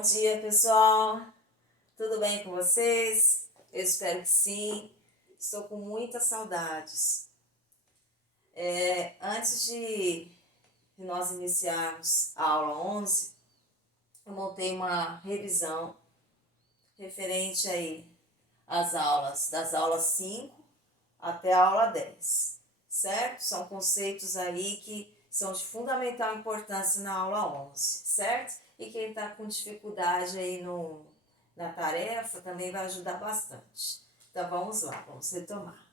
Bom dia, pessoal. Tudo bem com vocês? Eu espero que sim. Estou com muitas saudades. Antes de nós iniciarmos a aula 11, eu montei uma revisão referente aí às aulas, das aulas 5 até a aula 10, certo? São conceitos aí que são de fundamental importância na aula 11, certo? E quem está com dificuldade aí na tarefa também vai ajudar bastante. Então vamos lá, vamos retomar.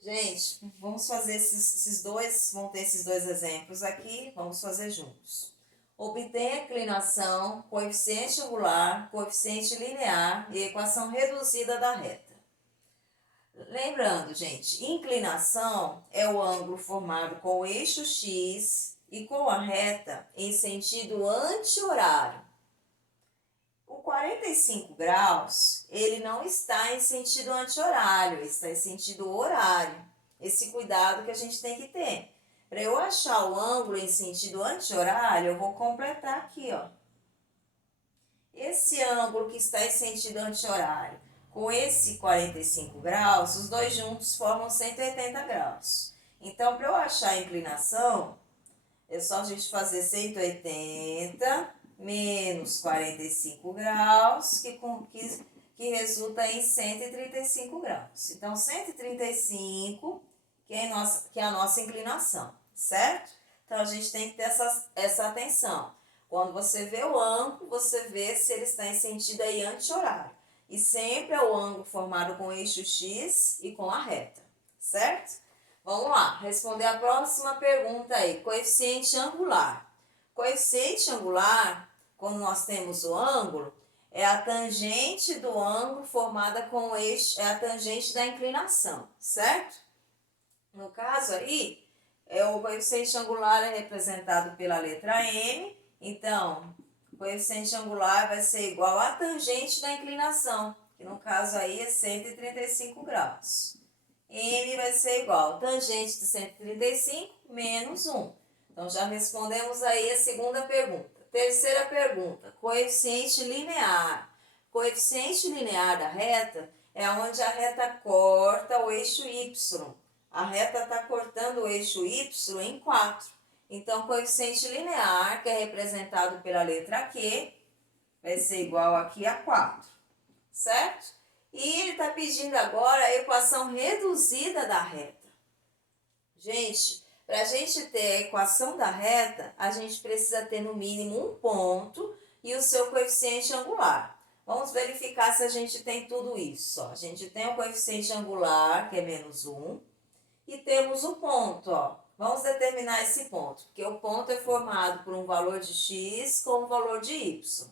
Gente, vamos fazer vamos ter esses dois exemplos aqui, vamos fazer juntos. Obtenha a inclinação, coeficiente angular, coeficiente linear e equação reduzida da reta. Lembrando, gente, inclinação é o ângulo formado com o eixo X e com a reta em sentido anti-horário. O 45 graus, ele não está em sentido anti-horário, está em sentido horário. Esse cuidado que a gente tem que ter. Para eu achar o ângulo em sentido anti-horário, eu vou completar aqui, ó. Esse ângulo que está em sentido anti-horário com esse 45 graus, os dois juntos formam 180 graus. Então, para eu achar a inclinação, é só a gente fazer 180 menos 45 graus, que resulta em 135 graus. Então, 135, que é a nossa inclinação, certo? Então, a gente tem que ter essa atenção. Quando você vê o ângulo, você vê se ele está em sentido aí anti-horário. E sempre é o ângulo formado com o eixo X e com a reta, certo? Vamos lá, responder a próxima pergunta aí. Coeficiente angular. Coeficiente angular, quando nós temos o ângulo, é a tangente do ângulo formada com o eixo, é a tangente da inclinação, certo? No caso aí, o coeficiente angular é representado pela letra M, então, o coeficiente angular vai ser igual à tangente da inclinação, que no caso aí é 135 graus. M vai ser igual a tangente de 135 menos 1. Então, já respondemos aí a segunda pergunta. Terceira pergunta, coeficiente linear. Coeficiente linear da reta é onde a reta corta o eixo Y. A reta está cortando o eixo Y em 4. Então, coeficiente linear, que é representado pela letra Q, vai ser igual aqui a 4, certo? E ele está pedindo agora a equação reduzida da reta. Gente, para a gente ter a equação da reta, a gente precisa ter no mínimo um ponto e o seu coeficiente angular. Vamos verificar se a gente tem tudo isso. Ó. A gente tem o coeficiente angular, que é menos 1, e temos o ponto, ó. Vamos determinar esse ponto, porque o ponto é formado por um valor de x com um valor de y.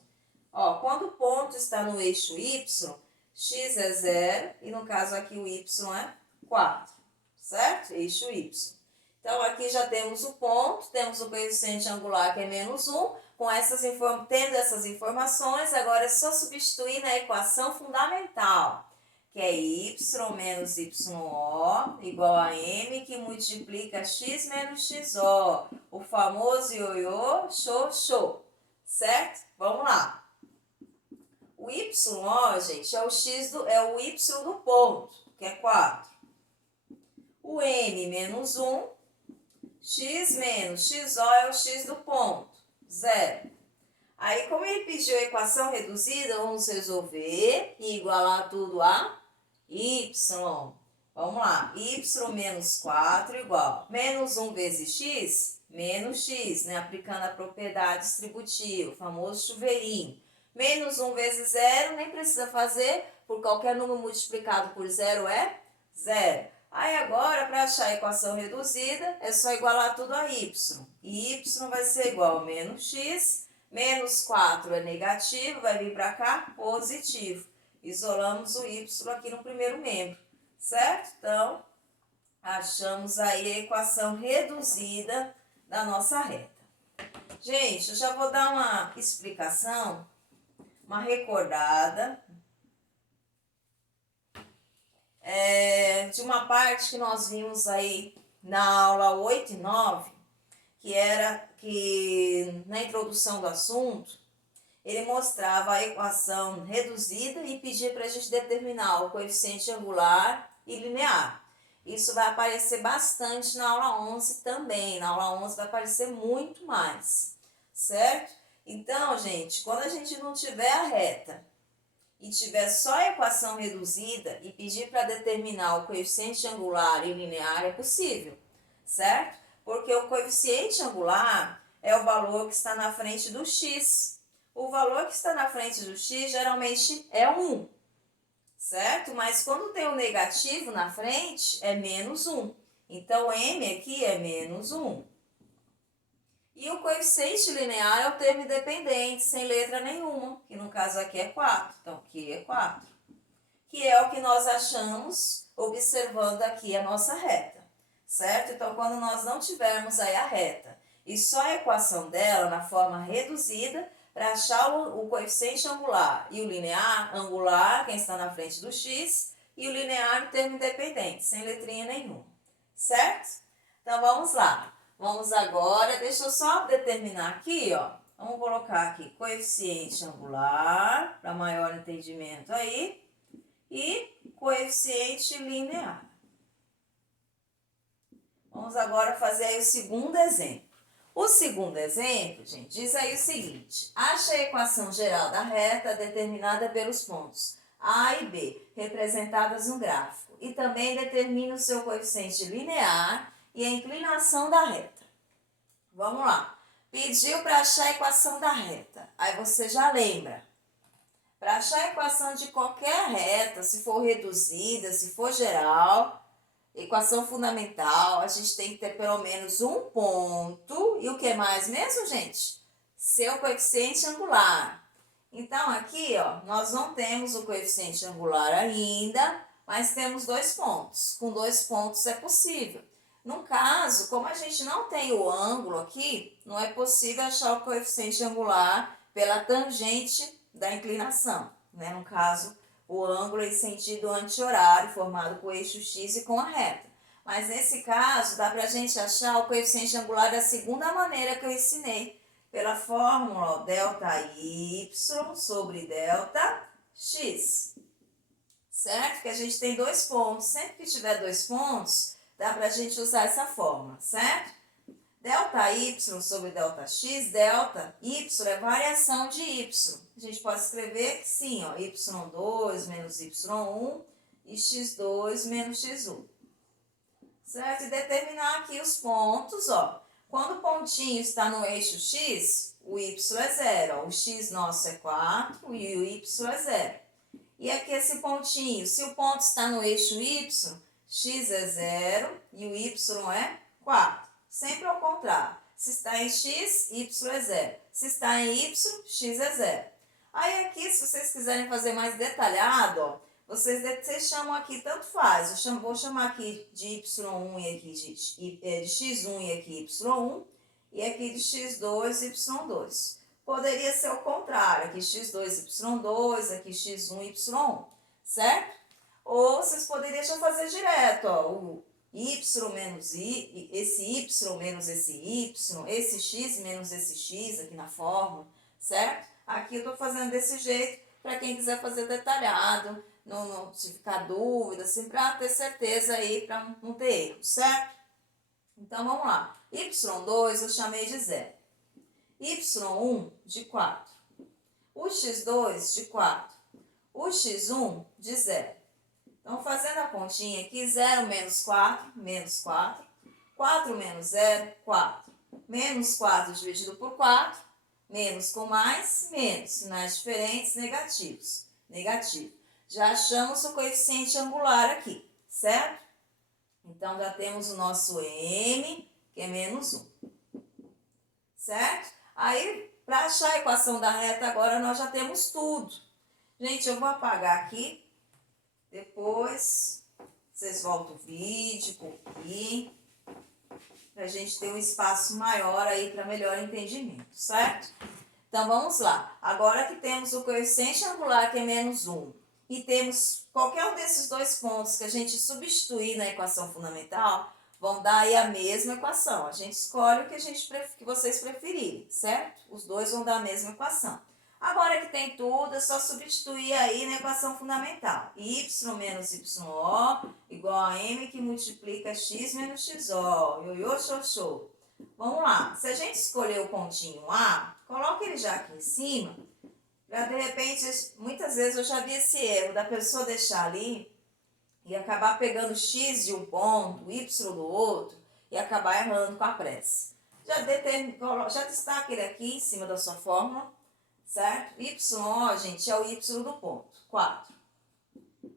Ó, quando o ponto está no eixo y, x é 0 e no caso aqui o y é 4, certo? Eixo y. Então aqui já temos o ponto, temos o coeficiente angular que é menos 1. Tendo essas informações, agora é só substituir na equação fundamental, que é y menos yo igual a m que multiplica x menos xo, o famoso ioiô, xoxô, certo? Vamos lá. O yo, gente, é o y do ponto, que é 4. O m menos 1, x menos xo é o x do ponto, 0. Aí, como ele pediu a equação reduzida, vamos resolver e igualar tudo a y. Vamos lá, y menos 4 igual menos 1 vezes x, menos x, né? Aplicando a propriedade distributiva, o famoso chuveirinho. Menos 1 vezes 0, nem precisa fazer, por qualquer número multiplicado por 0 é 0. Aí agora, para achar a equação reduzida, é só igualar tudo a y. E y vai ser igual a menos x, menos 4 é negativo, vai vir para cá, positivo. Isolamos o y aqui no primeiro membro, certo? Então, achamos aí a equação reduzida da nossa reta. Gente, eu já vou dar uma explicação, uma recordada, de uma parte que nós vimos aí na aula 8 e 9, que era que na introdução do assunto, ele mostrava a equação reduzida e pedia para a gente determinar o coeficiente angular e linear. Isso vai aparecer bastante na aula 11 também. Na aula 11 vai aparecer muito mais, certo? Então, gente, quando a gente não tiver a reta e tiver só a equação reduzida e pedir para determinar o coeficiente angular e linear, é possível, certo? Porque o coeficiente angular é o valor que está na frente do x. O valor que está na frente do x geralmente é 1, certo? Mas quando tem o negativo na frente, é menos 1. Então, m aqui é menos 1. E o coeficiente linear é o termo independente, sem letra nenhuma, que no caso aqui é 4. Então, aqui é 4. Que é o que nós achamos observando aqui a nossa reta, certo? Então, quando nós não tivermos aí a reta e só a equação dela na forma reduzida, para achar o coeficiente angular e o linear, angular, quem está na frente do x, e o linear no termo independente, sem letrinha nenhuma, certo? Então, vamos lá. Vamos agora, deixa eu só determinar aqui, ó. Vamos colocar aqui coeficiente angular, para maior entendimento aí, e coeficiente linear. Vamos agora fazer aí o segundo exemplo. O segundo exemplo, gente, diz aí o seguinte: acha a equação geral da reta determinada pelos pontos A e B, representadas no gráfico, e também determina o seu coeficiente linear e a inclinação da reta. Vamos lá. Pediu para achar a equação da reta. Aí você já lembra. Para achar a equação de qualquer reta, se for reduzida, se for geral, equação fundamental, a gente tem que ter pelo menos um ponto. E o que mais mesmo, gente? Seu coeficiente angular. Então, aqui, ó, nós não temos o coeficiente angular ainda, mas temos 2 pontos. Com 2 pontos é possível. No caso, como a gente não tem o ângulo aqui, não é possível achar o coeficiente angular pela tangente da inclinação, né? No caso, o ângulo em sentido anti-horário, formado com o eixo x e com a reta. Mas nesse caso, dá para a gente achar o coeficiente angular da segunda maneira que eu ensinei, pela fórmula ó, ΔY sobre ΔX, certo? Que a gente tem 2 pontos. Sempre que tiver 2 pontos, dá para a gente usar essa fórmula, certo? ΔY sobre ΔX, delta, y é variação de y. A gente pode escrever que sim, ó, y2 menos y1 e x2 menos x1. Certo? E determinar aqui os pontos, ó. Quando o pontinho está no eixo x, o y é 0, ó, o x nosso é 4 e o y é 0. E aqui esse pontinho, se o ponto está no eixo y, x é 0 e o y é 4. Sempre ao contrário. Se está em x, y é 0. Se está em y, x é 0. Aí aqui, se vocês quiserem fazer mais detalhado, ó, vocês chamam aqui, tanto faz. Vou chamar aqui de y1 e aqui de x1 e aqui y1. E aqui de x2 e y2. Poderia ser o contrário. Aqui x2, y2, aqui x1, y1. Certo? Ou vocês poderiam já fazer direto, ó, o y menos y, esse y menos esse y, esse x menos esse x aqui na fórmula, certo? Aqui eu estou fazendo desse jeito, para quem quiser fazer detalhado, não se ficar dúvida, assim, para ter certeza aí, para não ter erro, certo? Então, vamos lá. y2 eu chamei de 0. y1 de 4. O x2 de 4. O x1 de 0. Então, fazendo a continha aqui, 0 menos 4, menos 4. 4 menos 0, 4. Menos 4 dividido por 4, menos com mais, menos. Sinais diferentes, negativos. Negativo. Já achamos o coeficiente angular aqui, certo? Então, já temos o nosso m, que é menos 1. Certo? Aí, para achar a equação da reta, agora nós já temos tudo. Gente, eu vou apagar aqui. Depois, vocês voltam o vídeo, copiem, para a gente ter um espaço maior aí para melhor entendimento, certo? Então, vamos lá. Agora que temos o coeficiente angular, que é menos 1, e temos qualquer um desses 2 pontos que a gente substituir na equação fundamental, vão dar aí a mesma equação. A gente escolhe o que vocês preferirem, certo? Os dois vão dar a mesma equação. Agora que tem tudo, é só substituir aí na equação fundamental. Y menos YO igual a M que multiplica X menos XO. Ioiô, xoxô. Vamos lá. Se a gente escolher o pontinho A, coloca ele já aqui em cima. Pra, de repente, muitas vezes eu já vi esse erro da pessoa deixar ali e acabar pegando X de um ponto, Y do outro e acabar errando com a pressa. Já destaca ele aqui em cima da sua fórmula, certo? YO, gente, é o Y do ponto, 4.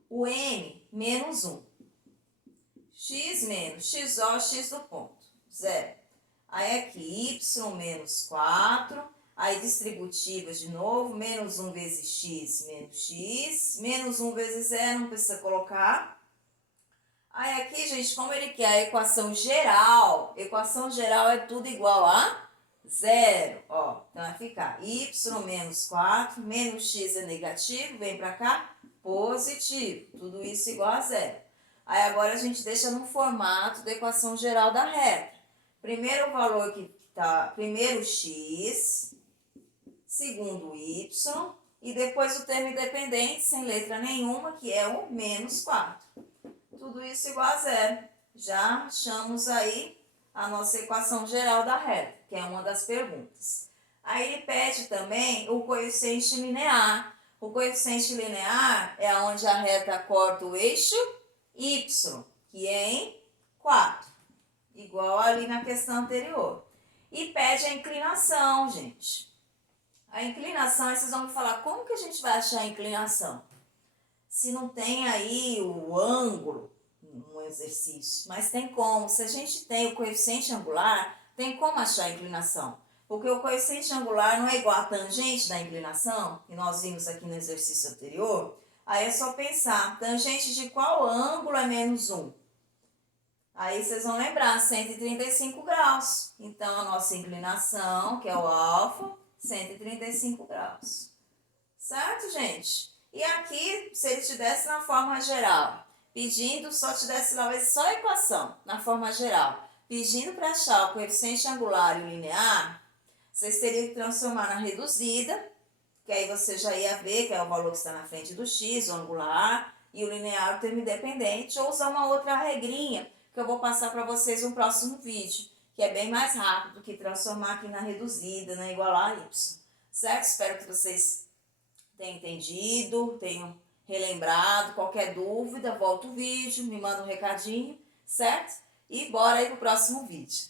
O M, menos 1. X menos XO, X do ponto, 0. Aí aqui, Y menos 4. Aí distributivas de novo, menos 1 vezes X, menos X. Menos 1 vezes 0, não precisa colocar. Aí aqui, gente, como ele quer a equação geral é tudo igual a 0, ó. Então vai ficar y menos 4, menos x é negativo, vem pra cá, positivo. Tudo isso igual a 0. Aí agora a gente deixa no formato da equação geral da reta. Primeiro o valor que tá, primeiro x, segundo y, e depois o termo independente, sem letra nenhuma, que é o menos 4. Tudo isso igual a 0. Já achamos aí a nossa equação geral da reta, que é uma das perguntas. Aí ele pede também o coeficiente linear. O coeficiente linear é onde a reta corta o eixo y, que é em 4, igual ali na questão anterior. E pede a inclinação, gente. A inclinação, aí vocês vão me falar, como que a gente vai achar a inclinação? Se não tem aí o ângulo no exercício, mas tem como. Se a gente tem o coeficiente angular, tem como achar a inclinação. Porque o coeficiente angular não é igual a tangente da inclinação, que nós vimos aqui no exercício anterior. Aí é só pensar, tangente de qual ângulo é menos 1? Aí vocês vão lembrar, 135 graus. Então, a nossa inclinação, que é o alfa, 135 graus. Certo, gente? E aqui, se ele te desse na forma geral, pedindo, só te desse lá só a equação, na forma geral, pedindo para achar o coeficiente angular e o linear, vocês teriam que transformar na reduzida, que aí você já ia ver que é o valor que está na frente do x, o angular, e o linear, o termo independente, ou usar uma outra regrinha, que eu vou passar para vocês no próximo vídeo, que é bem mais rápido do que transformar aqui na reduzida, na igualar a y. Certo? Espero que vocês tenham entendido, tenham relembrado. Qualquer dúvida, volta o vídeo, me manda um recadinho, certo? E bora aí pro próximo vídeo.